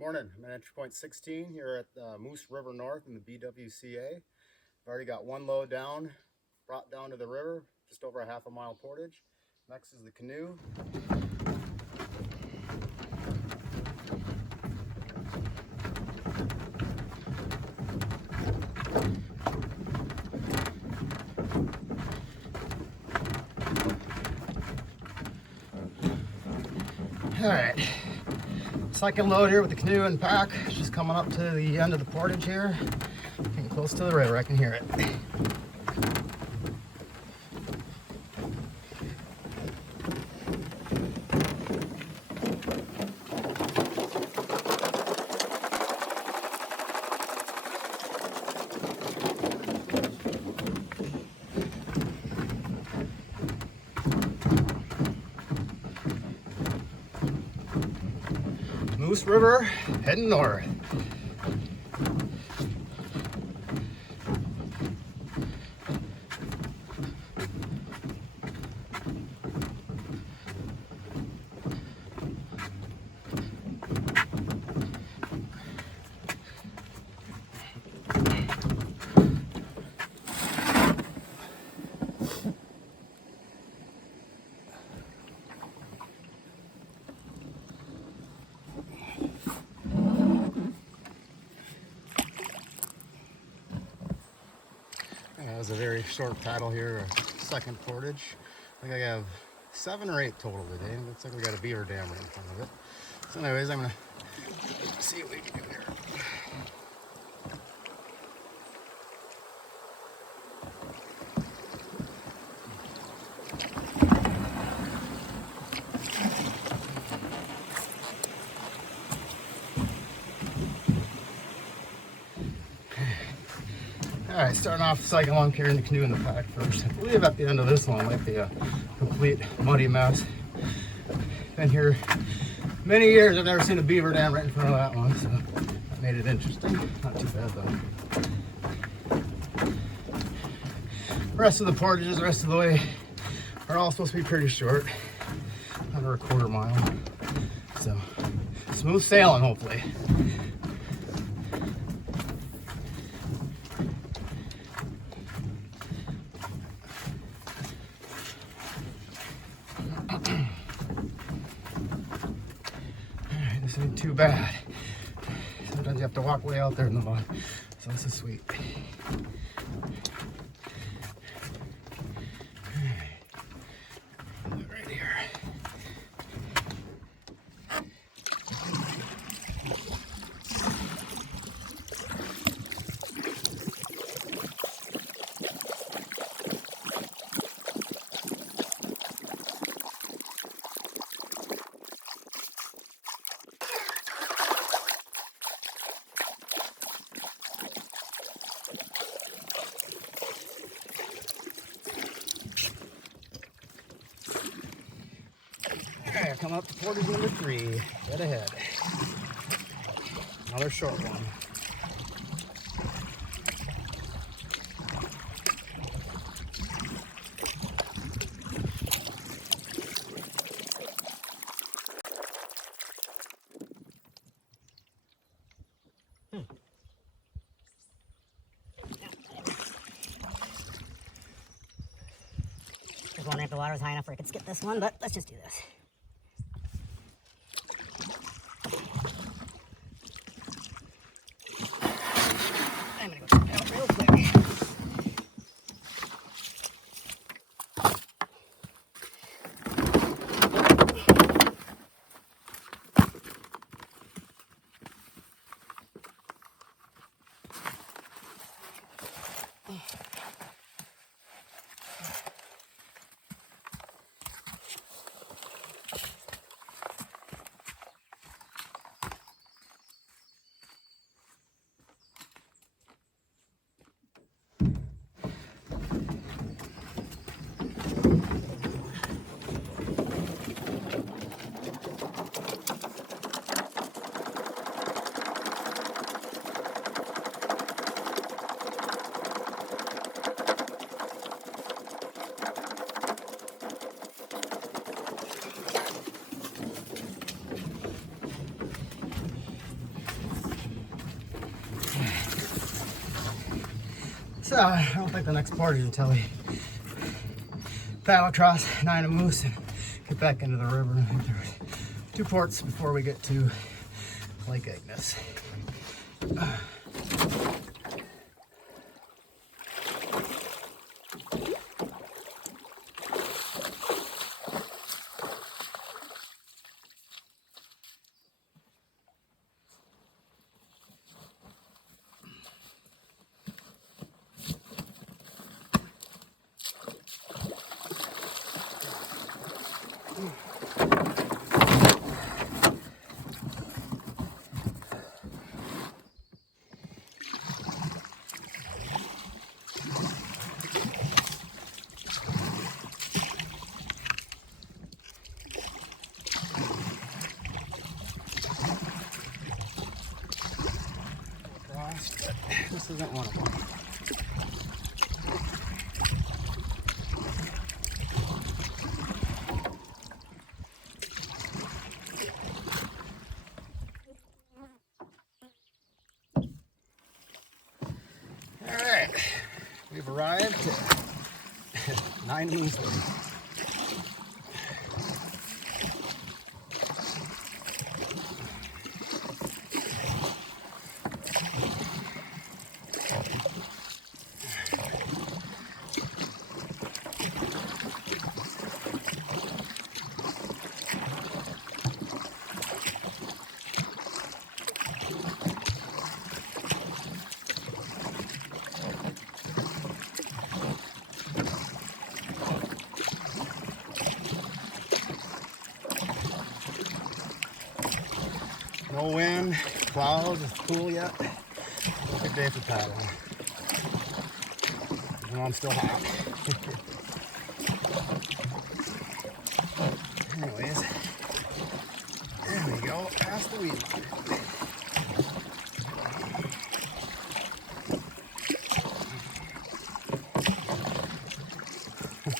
Morning, I'm at entry point 16 here at Moose River North in the BWCA. I've already got one load down, brought down to the river, just over a half a mile portage. Next is the Canoe. All right, second load here with the Canoe and pack. Just coming up to the end of the portage here. Getting close to the river, I can hear it. Moose River, heading north. That was a very short paddle here, second portage. I think I have 7 or 8 total today. Looks like we got a beaver dam right in front of it. So anyways, I'm gonna see what we can do here. All right, starting off the second one, carrying the Canoe in the pack first. I believe at the end of this one might be a complete muddy mess. Been here many years, I've never seen a beaver dam right in front of that one, so that made it interesting. Not too bad though. The rest of the portages, the rest of the way, are all supposed to be pretty short, under a quarter mile. So, smooth sailing, hopefully. This ain't too bad. Sometimes you have to walk way out there in the mud, so this is sweet. Right here. Alright, coming up to portage number 3, dead ahead. Another short one. Just wondering if the water was high enough where I could skip this one, but let's just do this. I'm gonna go check it out real quick. So I don't think the next part is until we paddle across Nine of Moose and get back into the river. I think there's 2 ports before we get to Lake Agnes. But this isn't one of them. All right, we've arrived at 9 Moose Lake. No wind, clouds, it's cool yet. Good day for paddling. And I'm still hot. Anyways, there we go, past the weed mark.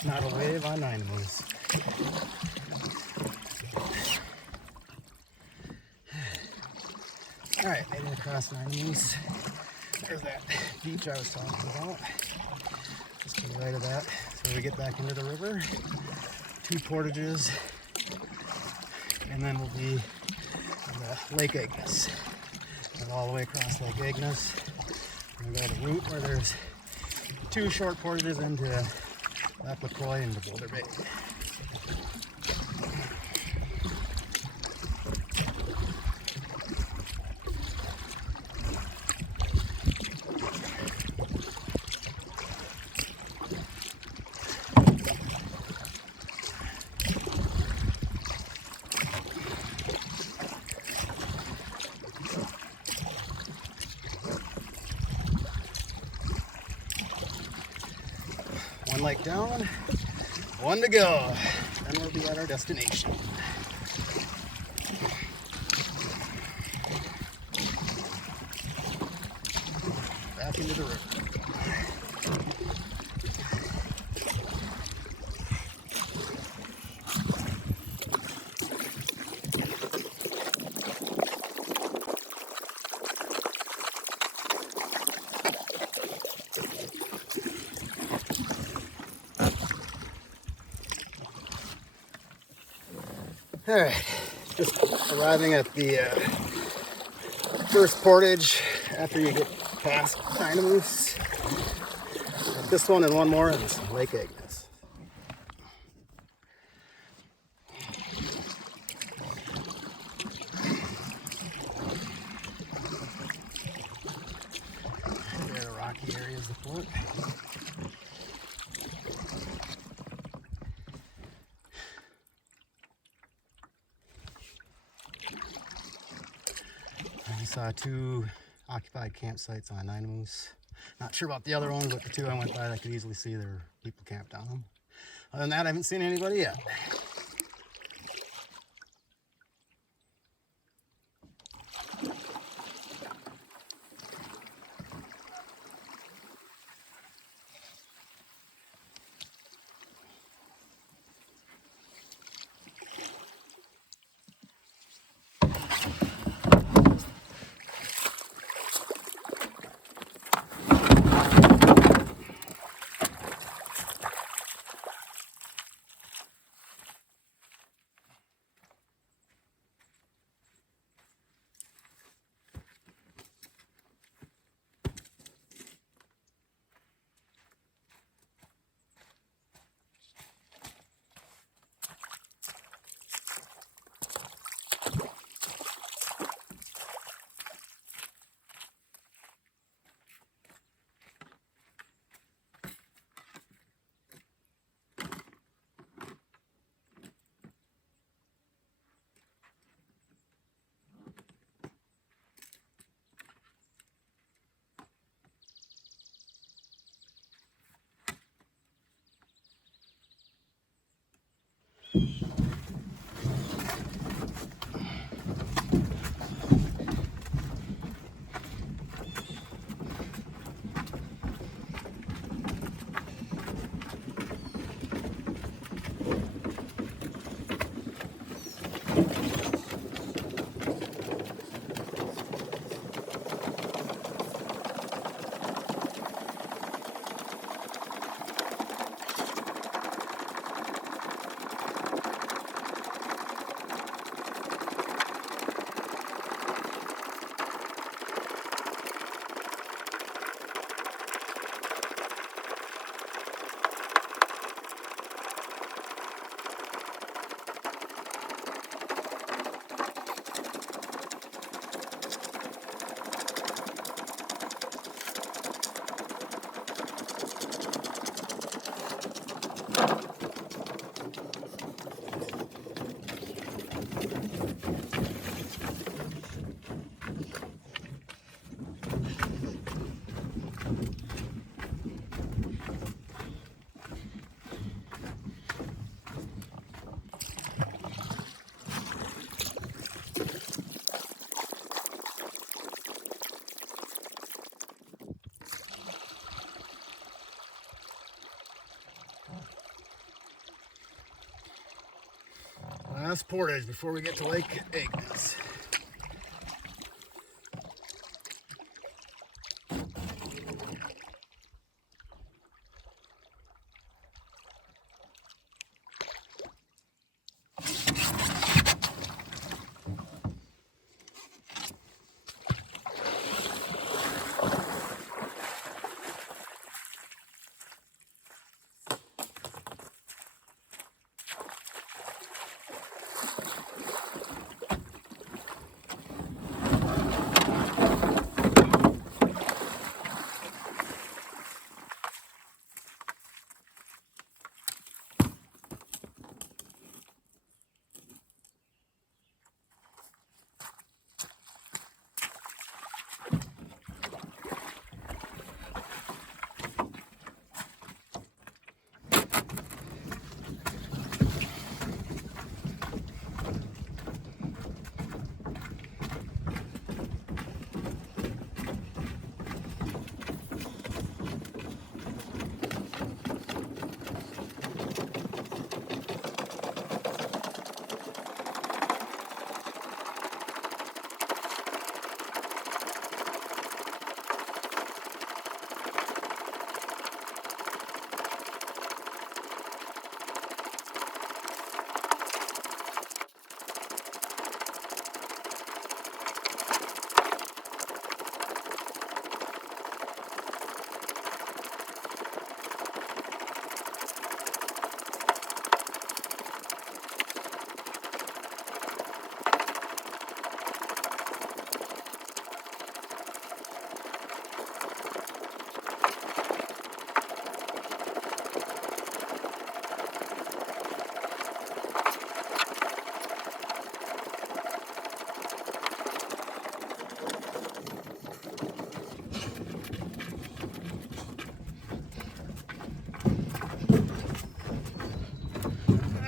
Not a wave on Nine Moose. Alright, made it across Nine Moose. There's that beach I was talking about. Just to the right of that. So we get back into the river. 2 portages. And then we'll be on the Lake Agnes. And all the way across Lake Agnes. We're going to go the route where there's 2 short portages into Lac la Croix into Boulder Bay. One lake down, 1 to go. Then we'll be at our destination. Back into the river. All right, just arriving at the first portage after you get past Canoe. This one and one more, and it's Lake Agnes. There are the rocky areas of the port. I saw 2 occupied campsites on Nine Moose. Not sure about the other ones, but the 2 I went by, I could easily see there were people camped on them. Other than that, I haven't seen anybody yet. Last portage before we get to Lake Agnes.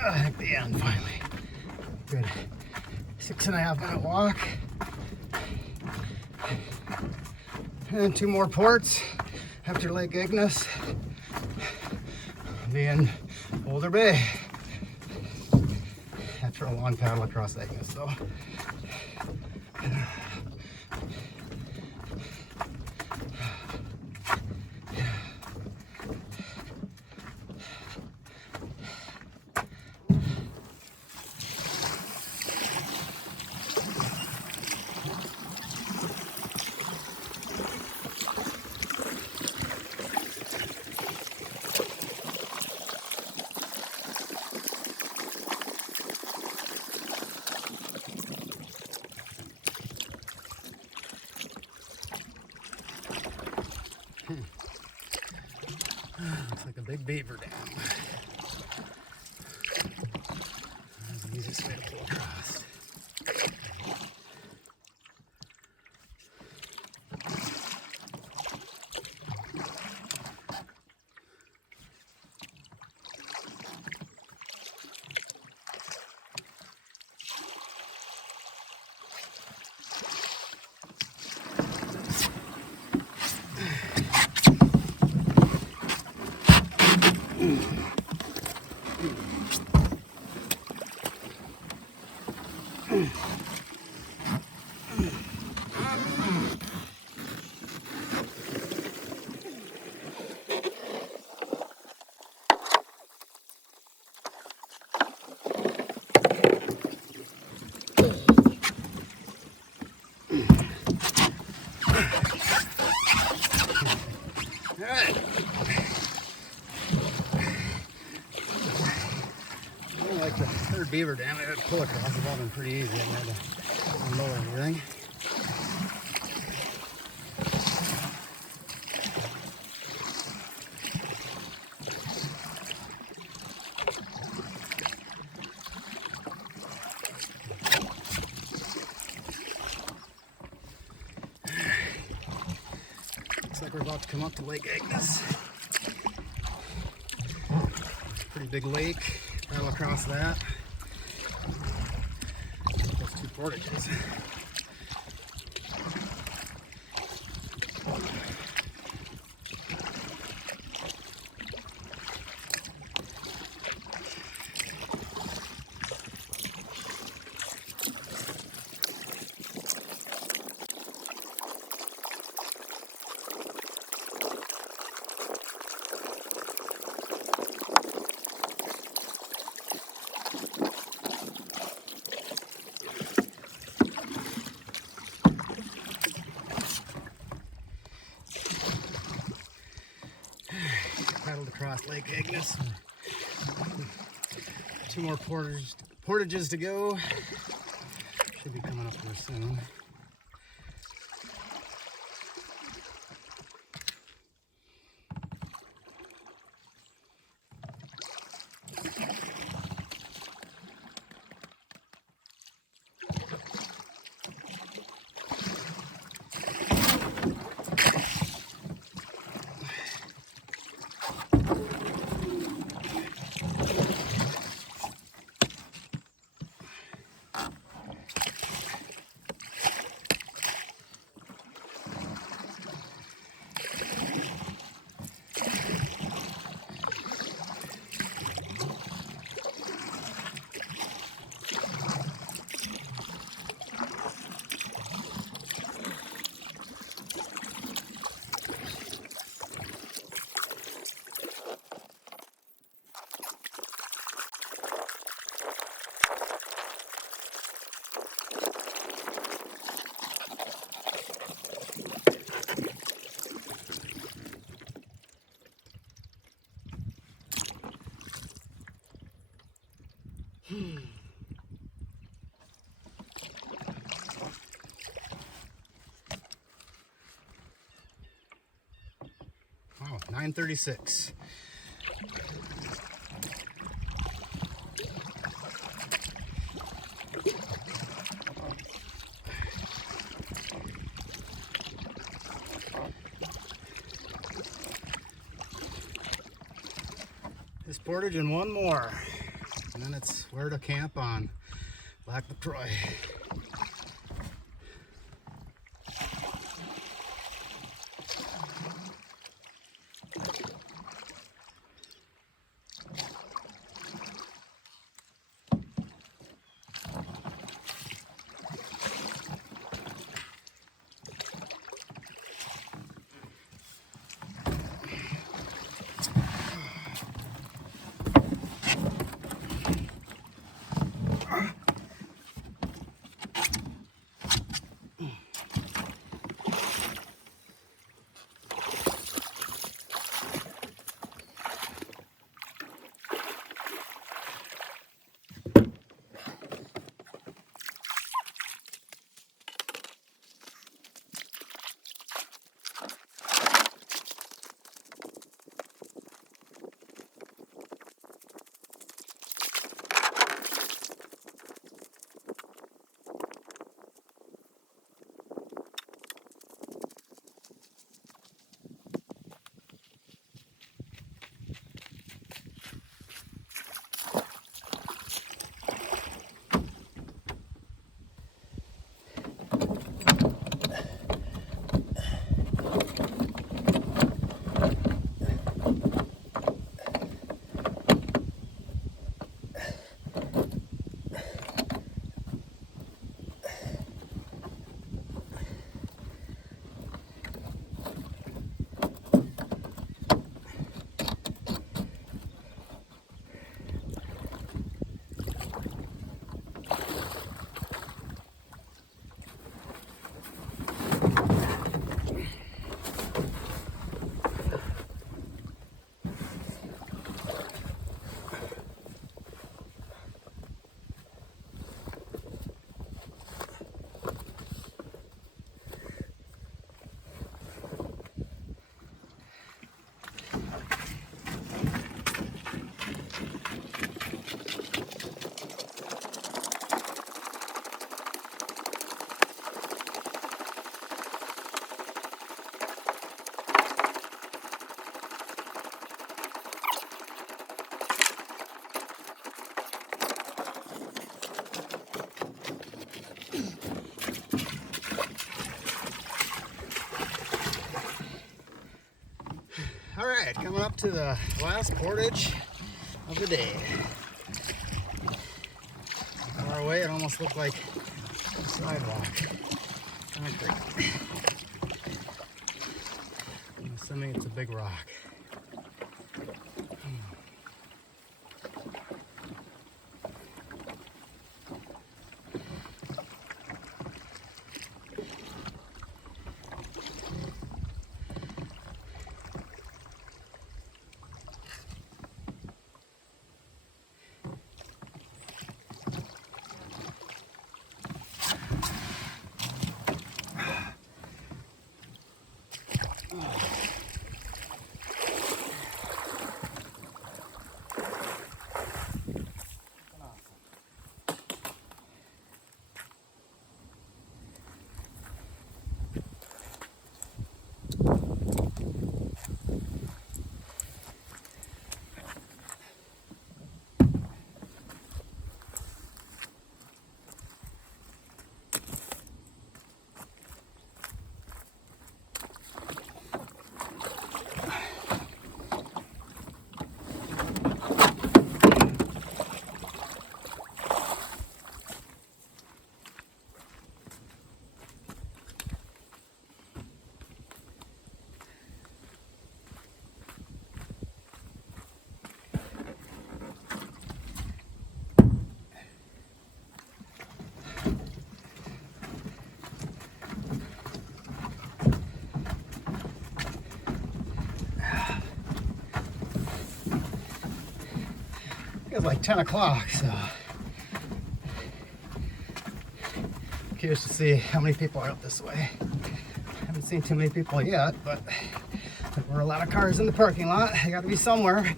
At the end, finally. Good 6.5 minute walk. And 2 more ports after Lake Agnes. Be in Boulder Bay. After a long paddle across Agnes, though. Looks like a big beaver dam. That's the easiest way to pull across. beaver dam I had to pull across. It's all been pretty easy. I haven't had to lower anything. Looks like we're about to come up to Lake Agnes. Pretty big lake. Paddle across that. Those two portages. Paddled across Lake Agnes. Two more portages to go. Should be coming up here soon. Wow, 9:36. This portage and one more, and then it's where to camp on Lac la Croix. All right, coming up to the last portage of the day. Far away, it almost looked like a sidewalk. Concrete. I'm assuming it's a big rock. It's like 10 o'clock, so curious to see how many people are up this way. Haven't seen too many people yet, but there were a lot of cars in the parking lot. They got to be somewhere.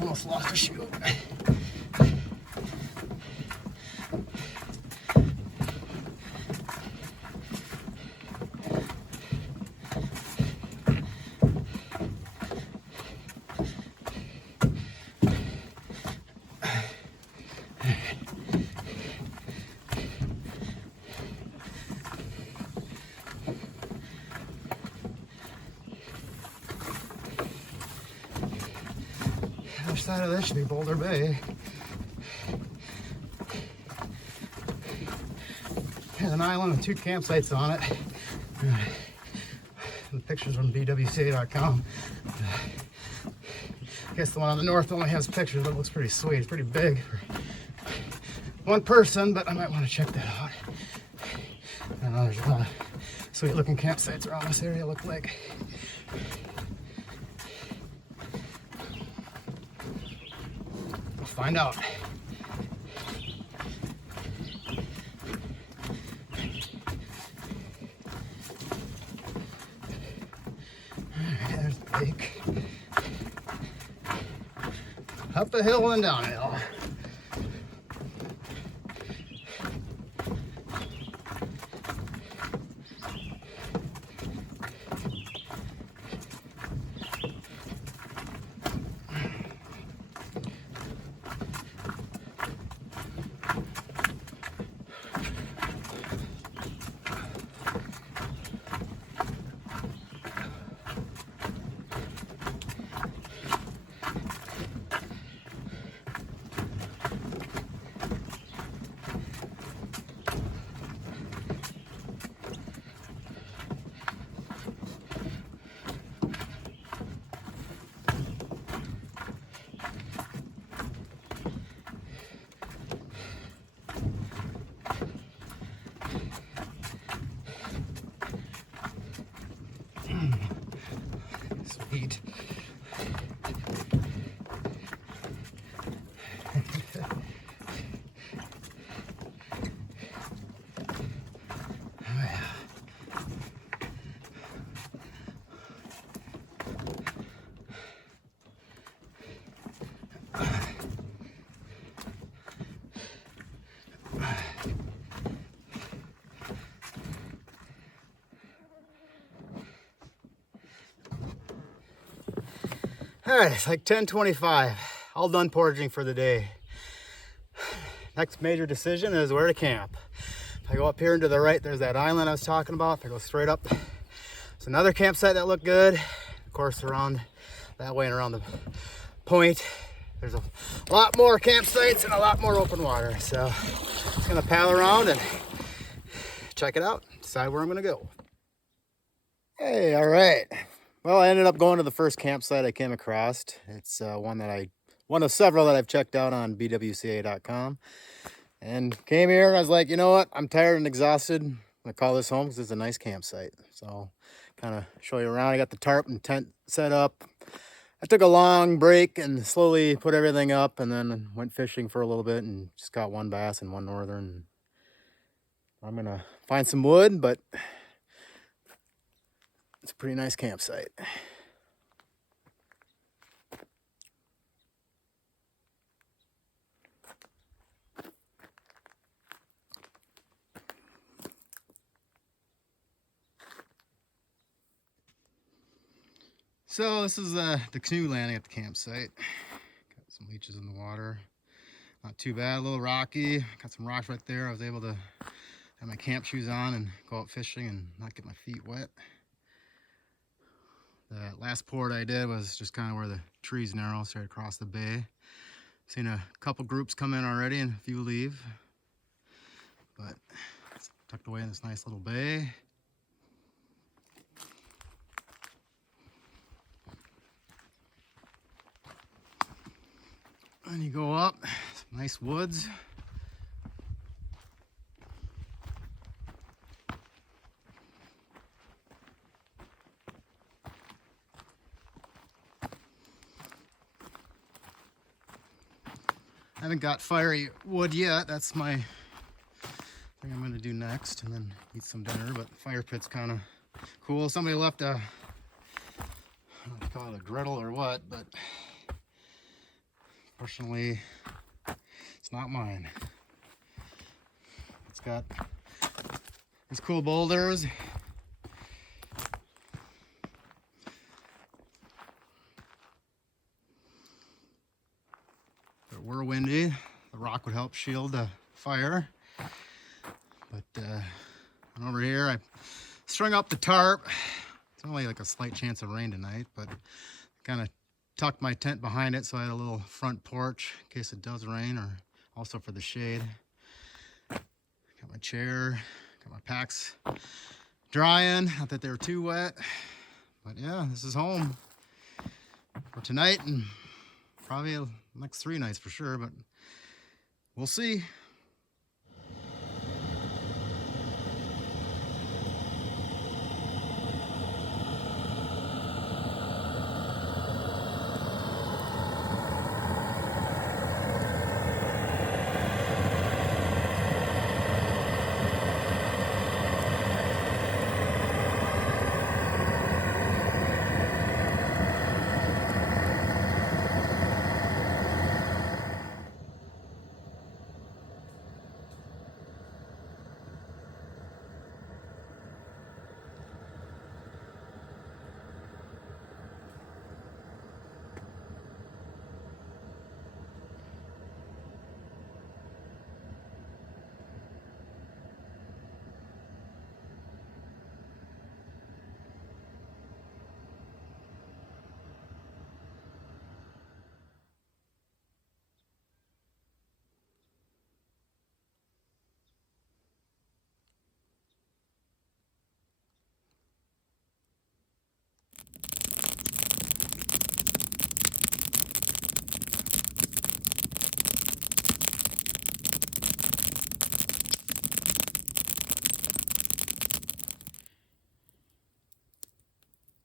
Almost lost a shoe. Other side of this should be Boulder Bay. There's an island with 2 campsites on it. The pictures from BWCA.com. I guess the one on the north only has pictures, but it looks pretty sweet. It's pretty big for one person, but I might want to check that out. I don't know, there's a lot of sweet looking campsites around this area, look like. We'll find out. Alright, there's the lake. Up a hill and down a hill. All right, it's like 10:25. All done portaging for the day. Next major decision is where to camp. If I go up here and to the right, there's that island I was talking about. If I go straight up, it's another campsite that looked good. Of course, around that way and around the point, there's a lot more campsites and a lot more open water. So just gonna paddle around and check it out, decide where I'm gonna go. Hey, all right. Well, I ended up going to the first campsite I came across. It's one of several that I've checked out on BWCA.com. And came here and I was like, you know what? I'm tired and exhausted. I'm gonna call this home because it's a nice campsite. So kind of show you around. I got the tarp and tent set up. I took a long break and slowly put everything up and then went fishing for a little bit and just got one bass and one northern. I'm gonna find some wood, but it's a pretty nice campsite. So this is the canoe landing at the campsite. Got some leeches in the water. Not too bad, a little rocky. Got some rocks right there. I was able to have my camp shoes on and go out fishing and not get my feet wet. The last port I did was just kind of where the trees narrow, straight across the bay. Seen a couple groups come in already and a few leave. But it's tucked away in this nice little bay. And you go up, some nice woods. I haven't got fiery wood yet. That's my thing I'm gonna do next, and then eat some dinner. But the fire pit's kind of cool. Somebody left a, I don't know if you call it a griddle or what, but fortunately, it's not mine. It's got these cool boulders. If it were windy, the rock would help shield the fire. But and over here, I strung up the tarp. It's only like a slight chance of rain tonight, but kind of tucked my tent behind it so I had a little front porch in case it does rain, or also for the shade. Got my chair, got my packs drying. Not that they were too wet, but yeah, this is home for tonight and probably the next 3 nights for sure, but we'll see.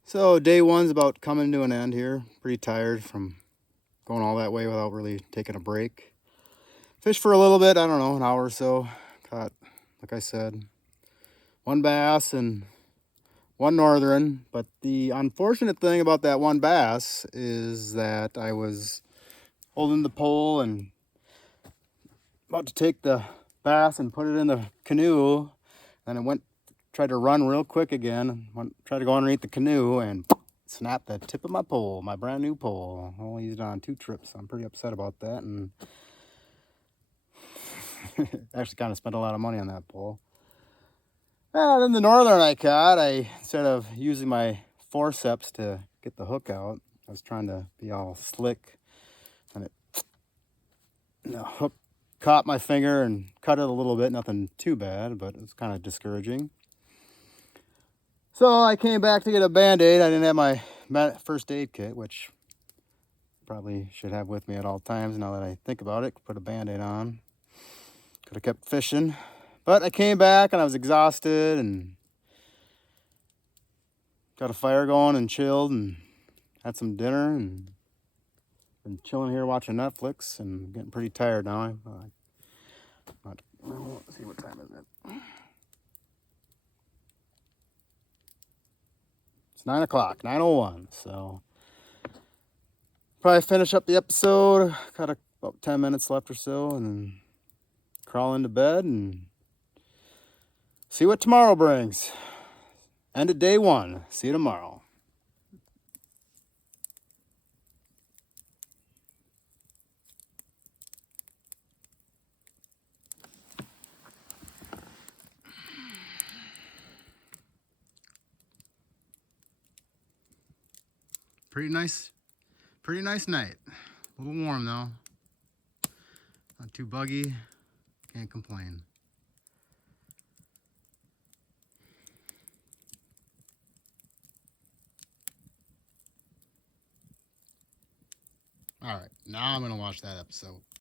So day one's about coming to an end here. Pretty tired from going all that way without really taking a break. Fished for a little bit, I don't know, an hour or so. Caught, like I said, one bass and one northern. But the unfortunate thing about that one bass is that I was holding the pole and about to take the bass and put it in the canoe. And I tried to run real quick again. Tried to go underneath the canoe and snapped the tip of my pole, my brand new pole. I only used it on 2 trips. I'm pretty upset about that, and actually kind of spent a lot of money on that pole. Then the northern I caught, instead of using my forceps to get the hook out, I was trying to be all slick, and the hook caught my finger and cut it a little bit. Nothing too bad, but it was kind of discouraging. So I came back to get a Band-Aid. I didn't have my first aid kit, which probably should have with me at all times now that I think about it. Put a Band-Aid on. Could have kept fishing. But I came back and I was exhausted and got a fire going and chilled and had some dinner and been chilling here watching Netflix and getting pretty tired now. Let's see, what time is it? It's 9 o'clock, 9:01. So probably finish up the episode. Got about 10 minutes left or so, and then crawl into bed and see what tomorrow brings. End of day 1. See you tomorrow. Pretty nice night. A little warm though. Not too buggy. Can't complain. All right, now I'm gonna watch that episode.